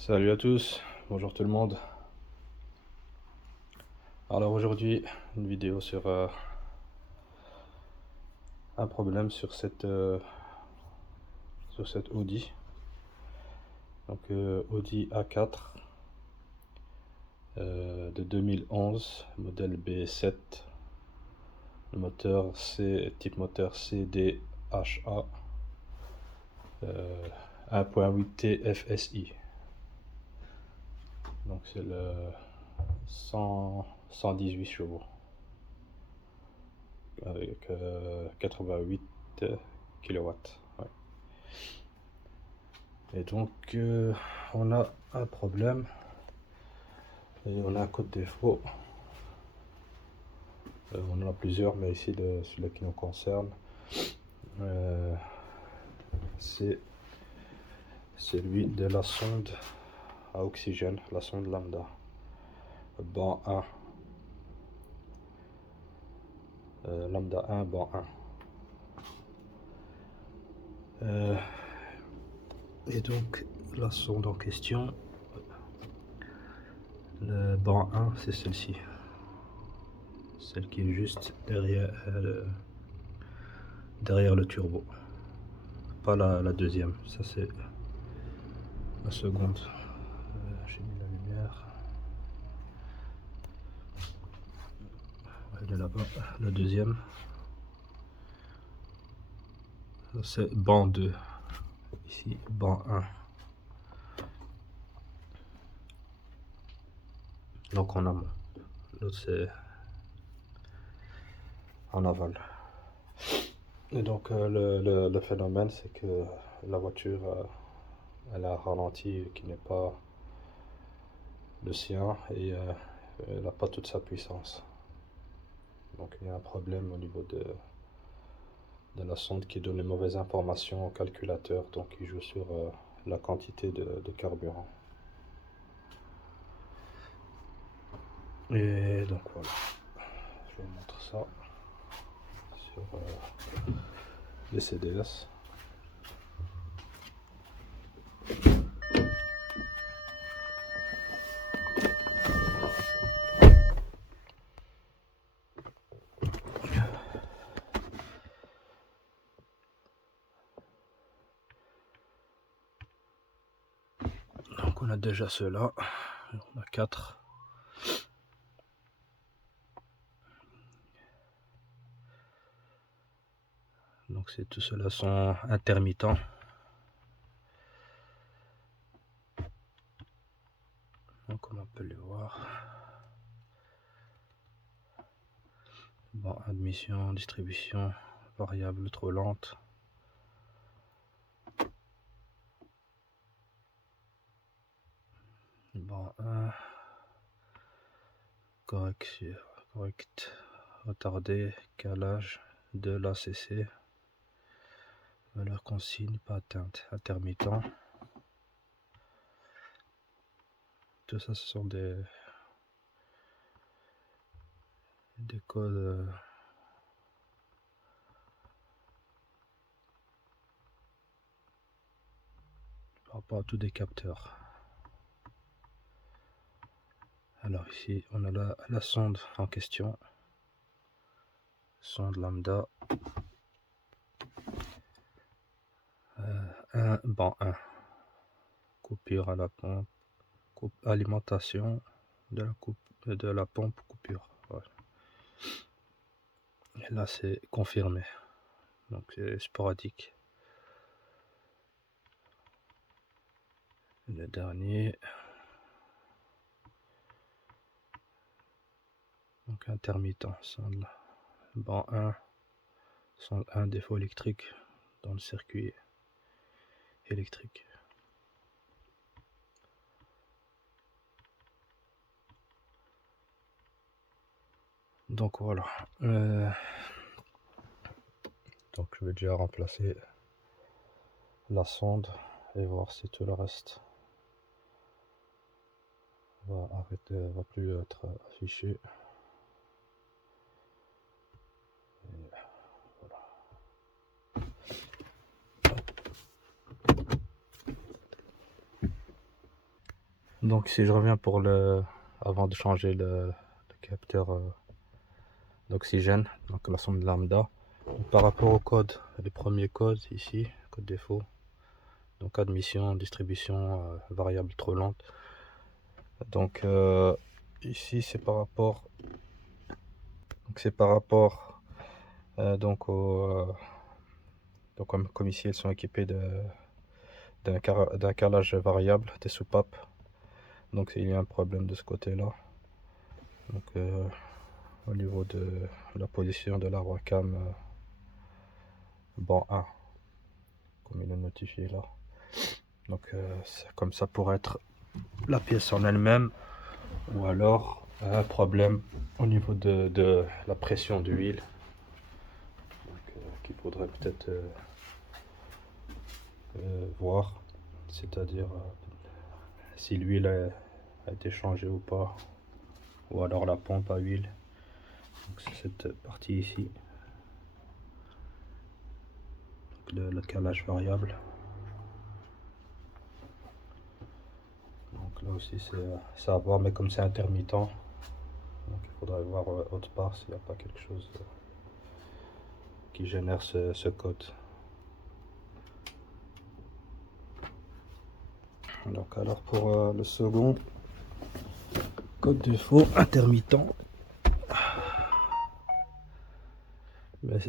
Salut à tous, bonjour tout le monde. Alors aujourd'hui, une vidéo sur un problème sur cette Audi. Donc Audi A4 de 2011, modèle B7, le moteur type moteur CDHA 1.8 TFSI. Donc c'est le 118 chevaux avec 88 kW. Ouais. Et donc on a un problème et on a un code défaut. On en a plusieurs, mais ici celui qui nous concerne, c'est celui de la sonde à oxygène, la sonde lambda, banc 1. Lambda 1, banc 1. Et donc la sonde en question, le banc 1, c'est celle-ci, celle qui est juste derrière le turbo, pas la deuxième, ça c'est la seconde. J'ai mis la lumière, elle est là-bas, la deuxième, c'est banc 2, ici banc 1. Donc en amont, l'autre c'est en aval. Et donc le phénomène, c'est que la voiture elle a un ralenti qui n'est pas le sien et elle n'a pas toute sa puissance. Donc il y a un problème au niveau de la sonde qui donne les mauvaises informations au calculateur, donc il joue sur la quantité de carburant. Et donc voilà, je vous montre ça sur les CDS. Donc on a déjà ceux-là, on a 4. Donc tout cela sont intermittents. Donc on peut les voir. Bon, admission, distribution, variable trop lente. Bon, correct, retardé, calage de l'ACC, valeur consigne pas atteinte, intermittent. Tout ça, ce sont des codes par rapport à tous des capteurs. Alors ici, on a la sonde en question, sonde lambda, banc 1, coupure à la pompe, alimentation de la pompe, coupure. Voilà. Et là, c'est confirmé, donc c'est sporadique. Le dernier, donc intermittent, sonde banc 1, sonde 1, défaut électrique dans le circuit électrique. Donc voilà, donc je vais déjà remplacer la sonde et voir si tout le reste va plus être affiché. Et voilà. Donc si je reviens pour avant de changer le capteur d'oxygène, donc la sonde lambda, donc, par rapport au code, les premiers codes ici, code défaut, donc admission, distribution, variable trop lente. Donc ici c'est par rapport, donc comme ici elles sont équipées d'un calage variable, des soupapes. Donc il y a un problème de ce côté-là. Donc au niveau de la position de la Wacom banc 1, comme il est notifié là. Donc comme ça pourrait être la pièce en elle-même, ou alors un problème au niveau de la pression d'huile. Qu'il faudrait peut-être voir, c'est-à-dire si l'huile a été changée ou pas, ou alors la pompe à huile. Donc c'est cette partie ici, donc le calage variable. Donc là aussi c'est à voir, mais comme c'est intermittent, donc il faudrait voir autre part s'il n'y a pas quelque chose qui génère ce code. Donc alors pour le second code défaut intermittent,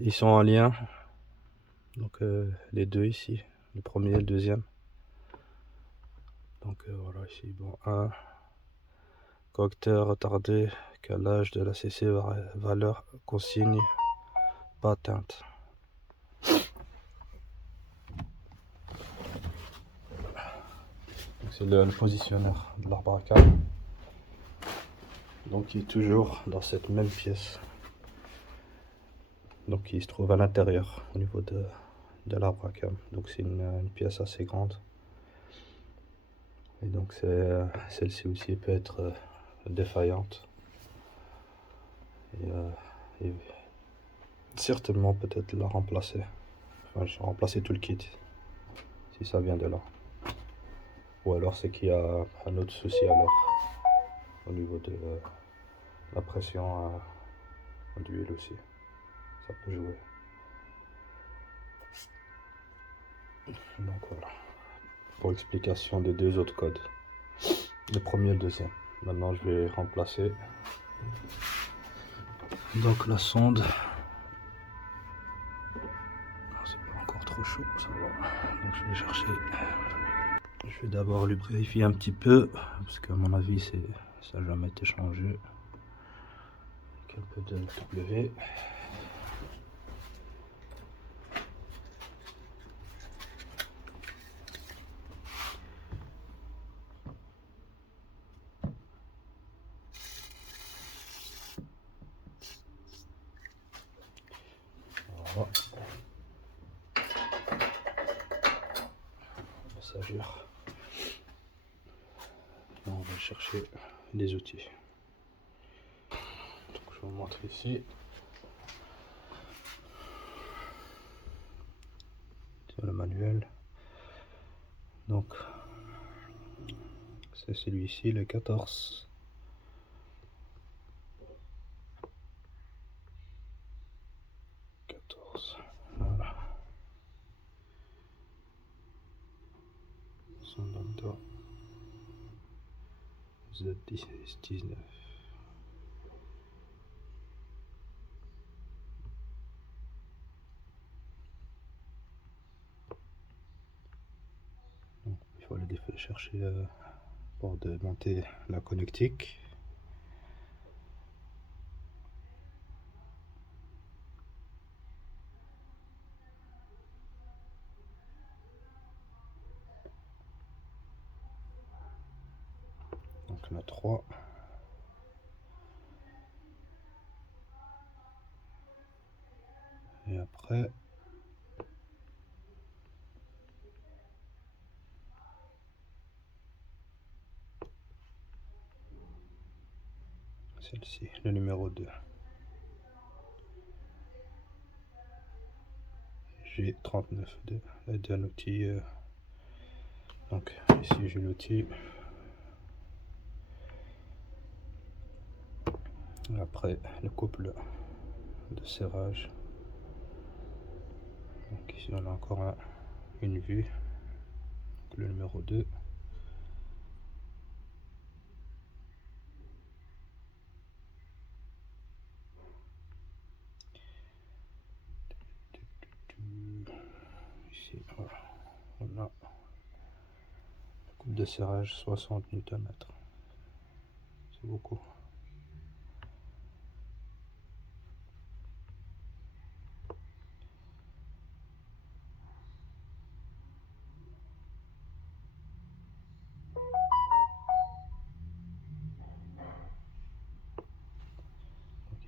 ils sont en lien, donc les deux ici, le premier et le deuxième. Donc voilà ici, bon, 1, correcteur retardé, calage de la CC, valeur, consigne, pas atteinte. C'est le positionneur de l'arbre à câble. Donc il est toujours dans cette même pièce. Donc il se trouve à l'intérieur au niveau de l'arbre à câble. Donc c'est une pièce assez grande. Et donc celle-ci aussi peut être défaillante. Et certainement peut-être la remplacer. Enfin, je vais remplacer tout le kit si ça vient de là. Ou alors c'est qu'il y a un autre souci alors au niveau de la pression d'huile aussi. Ça peut jouer. Donc voilà. Pour explication des deux autres codes. Le premier et le deuxième. Maintenant je vais remplacer. Donc la sonde. C'est pas encore trop chaud, ça va. Donc je vais chercher. Je vais d'abord lubrifier un petit peu. Parce qu'à mon avis ça n'a jamais été changé. Avec un peu de W. Voilà. Ça jure. On va chercher les outils. Donc je vous montre ici. C'est le manuel. Donc c'est celui-ci, le 14. Voilà. Son lambda Z19. Il faut aller chercher pour démonter la connectique. Donc la 3. Et après celle-ci, le numéro 2. G39 d'un outil. Donc ici j'ai l'outil. Après le couple de serrage. Donc ici on a encore une vue, donc le numéro 2. Ici voilà, on a le couple de serrage 60 Nm. C'est beaucoup.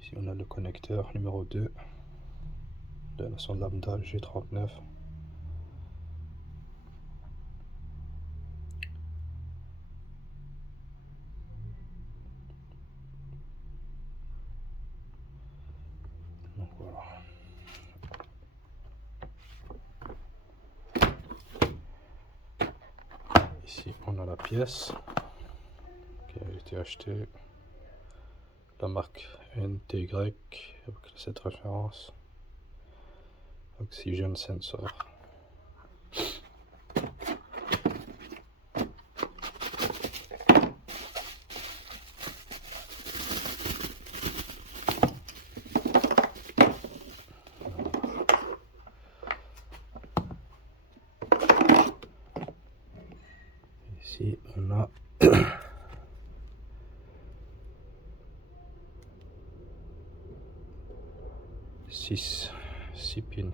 Ici on a le connecteur numéro 2 de la sonde lambda G39. Donc voilà. Ici on a la pièce qui a été achetée, la marque NTY avec cette référence, Oxygen Sensor. Ici on a six pins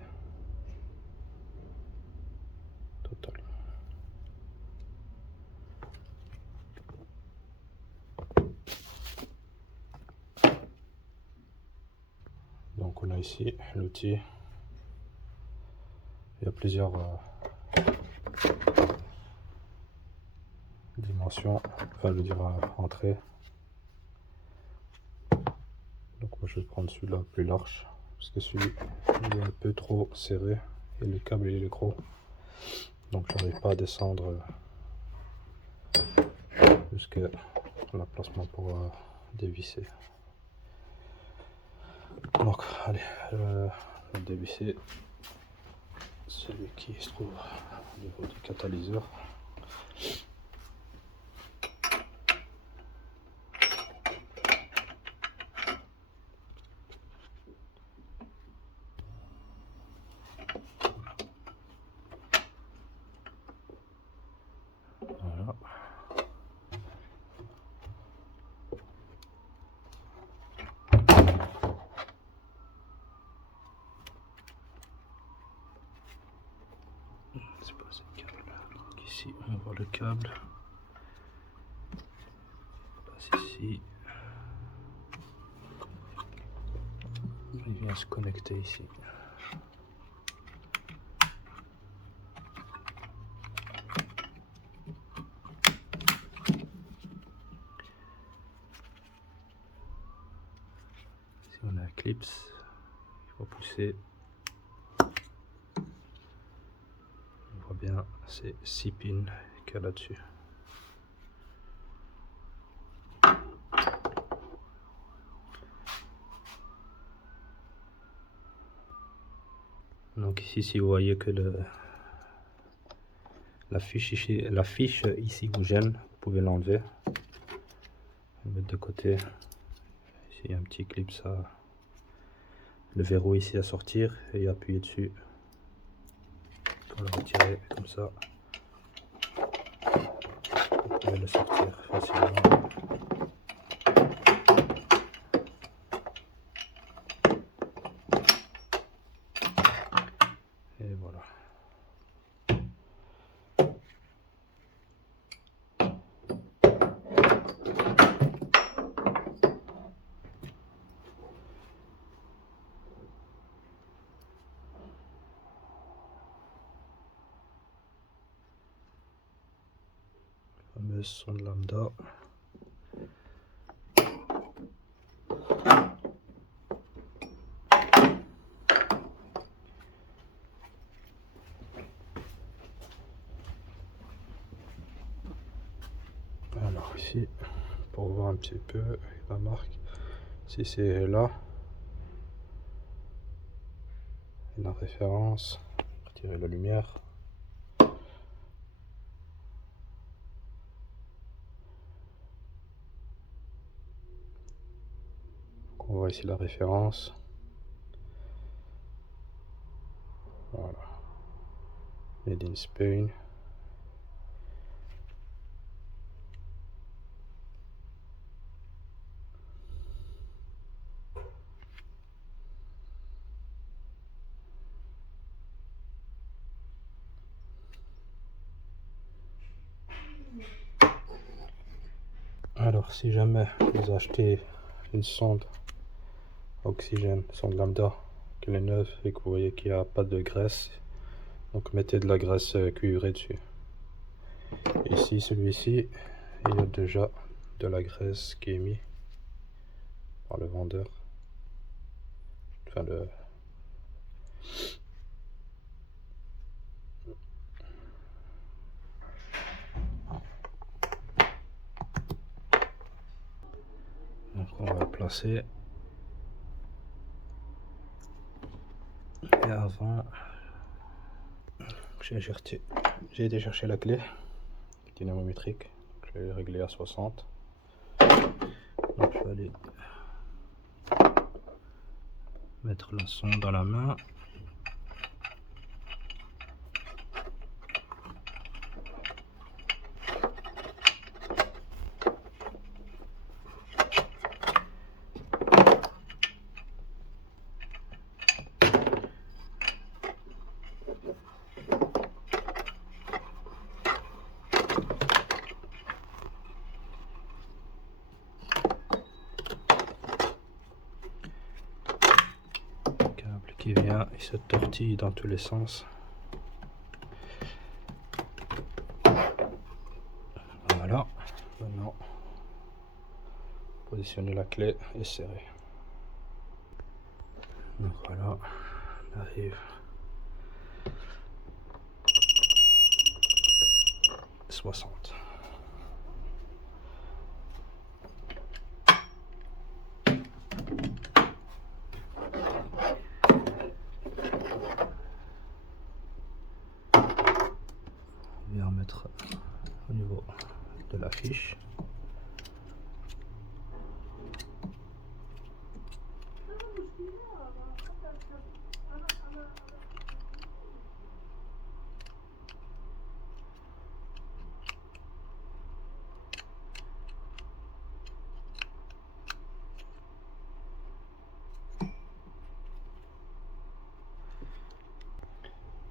total. Donc on a ici l'outil. Il y a plusieurs dimensions, enfin je veux dire entrée. Donc moi je vais prendre celui-là plus large parce que celui il est un peu trop serré et le câble il est gros, donc j'arrive pas à descendre jusqu'à l'emplacement pour dévisser. Donc allez, on va dévisser celui qui se trouve au niveau du catalyseur. Voilà. C'est pas ce câble. Donc ici on voit le câble. On passe ici. Il vient se connecter ici. Ici on a un clips. Il faut pousser. On voit bien, c'est 6 pins qu'il y a là-dessus. Donc ici, si vous voyez que la fiche ici vous gêne, vous pouvez l'enlever, le mettre de côté. Ici il y a un petit clip, ça, le verrou ici à sortir et appuyer dessus pour le retirer comme ça. Vous pouvez le sortir facilement. Et voilà. Fameuse sonde lambda. Alors ici, pour voir un petit peu la marque, Si c'est là, la référence, retirer la lumière. On voit ici la référence. Voilà. Made in Spain. Alors, si jamais vous achetez une sonde oxygène, sonde lambda, qu'elle est neuve et que vous voyez qu'il n'y a pas de graisse, donc mettez de la graisse cuivrée dessus. Ici, celui-ci, il y a déjà de la graisse qui est mise par le vendeur. Enfin, donc on va le placer. Et avant, j'ai été chercher la clé dynamométrique. Je l'ai réglé à 60. Donc je vais aller mettre la sonde dans la main. Câble qui vient, il se tortille dans tous les sens. Voilà, maintenant positionner la clé et serrer. Donc voilà, on arrive 60. On va remettre au niveau de la fiche.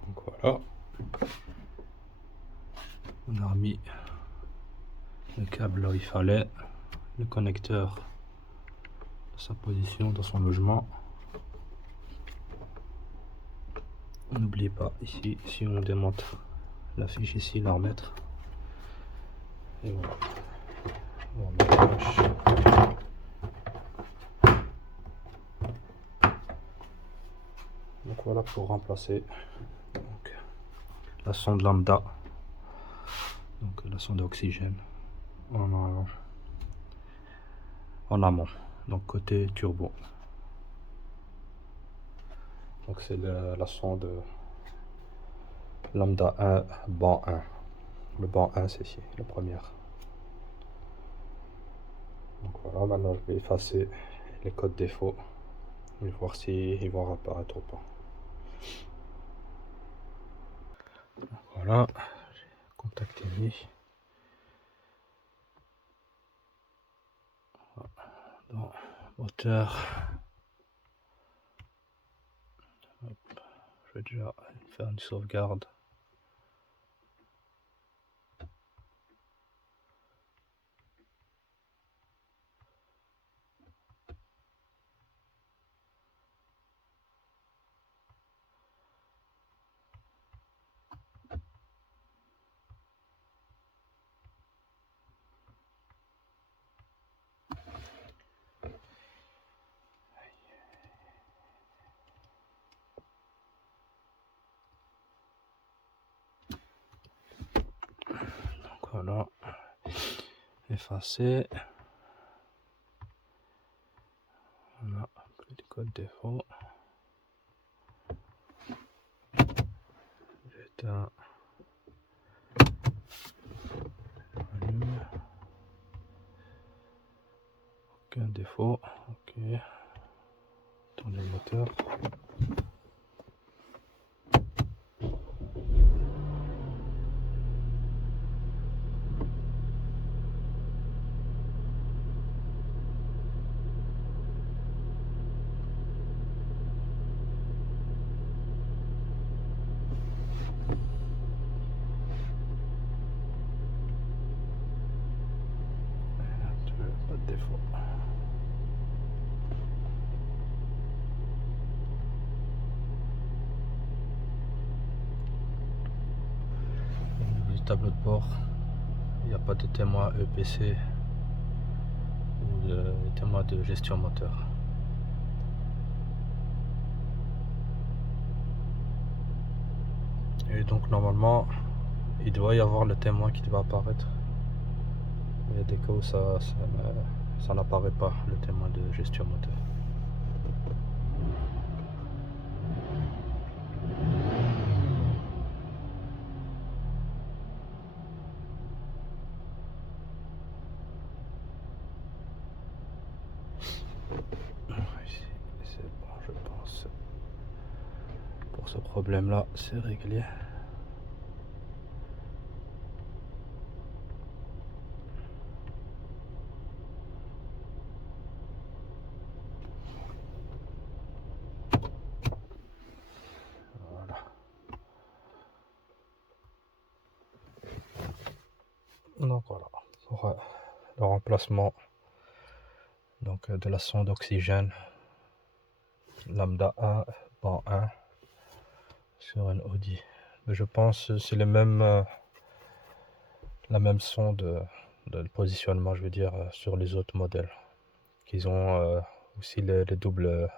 Donc voilà, on a remis le câble là où il fallait, le connecteur de sa position dans son logement. N'oubliez pas ici, si on démonte la fiche ici, la remettre. Et voilà. On remet la fiche. Donc voilà pour remplacer donc, la sonde lambda, donc la sonde oxygène en amont, donc côté turbo. Donc c'est la sonde lambda 1 banc 1. Le banc 1 c'est ici, la première. Donc voilà, maintenant je vais effacer les codes défauts et voir s'ils vont apparaître ou pas. Voilà, contact émis. Dans moteur. Hop, je vais déjà faire une sauvegarde. Donc voilà, effacer. code défaut. J'éteins. Allume. Aucun défaut. Ok. Tourner le moteur. Pas de défaut. Au niveau du tableau de bord, il n'y a pas de témoin EPC ou de témoin de gestion moteur. Et donc normalement, il doit y avoir le témoin qui va apparaître. Il y a des cas où ça n'apparaît pas, le témoin de gestion moteur. Ici, c'est bon, je pense. Pour ce problème-là, c'est réglé. Voilà. Donc voilà, pour le remplacement donc, de la sonde d'oxygène lambda 1, banc 1 sur un Audi. Mais je pense que c'est la même sonde de positionnement, je veux dire, sur les autres modèles. Qu'ils ont aussi les doubles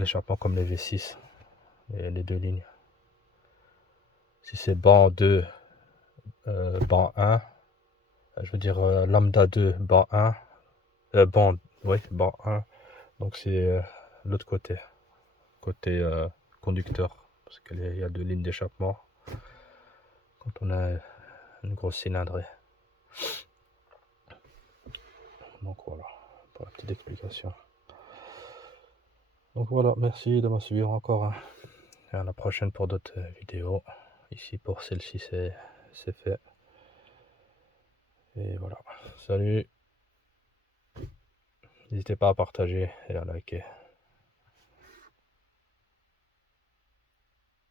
échappements comme les V6 et les deux lignes. Si c'est banc 2, banc 1, je veux dire lambda 2, banc 1, banc 1, donc c'est l'autre côté conducteur, parce qu'il y a deux lignes d'échappement quand on a une grosse cylindrée. Donc voilà, pour la petite explication. Donc voilà, merci de me suivre encore, hein. Et à la prochaine pour d'autres vidéos. Ici pour celle-ci c'est fait. Et voilà, salut. N'hésitez pas à partager et à liker.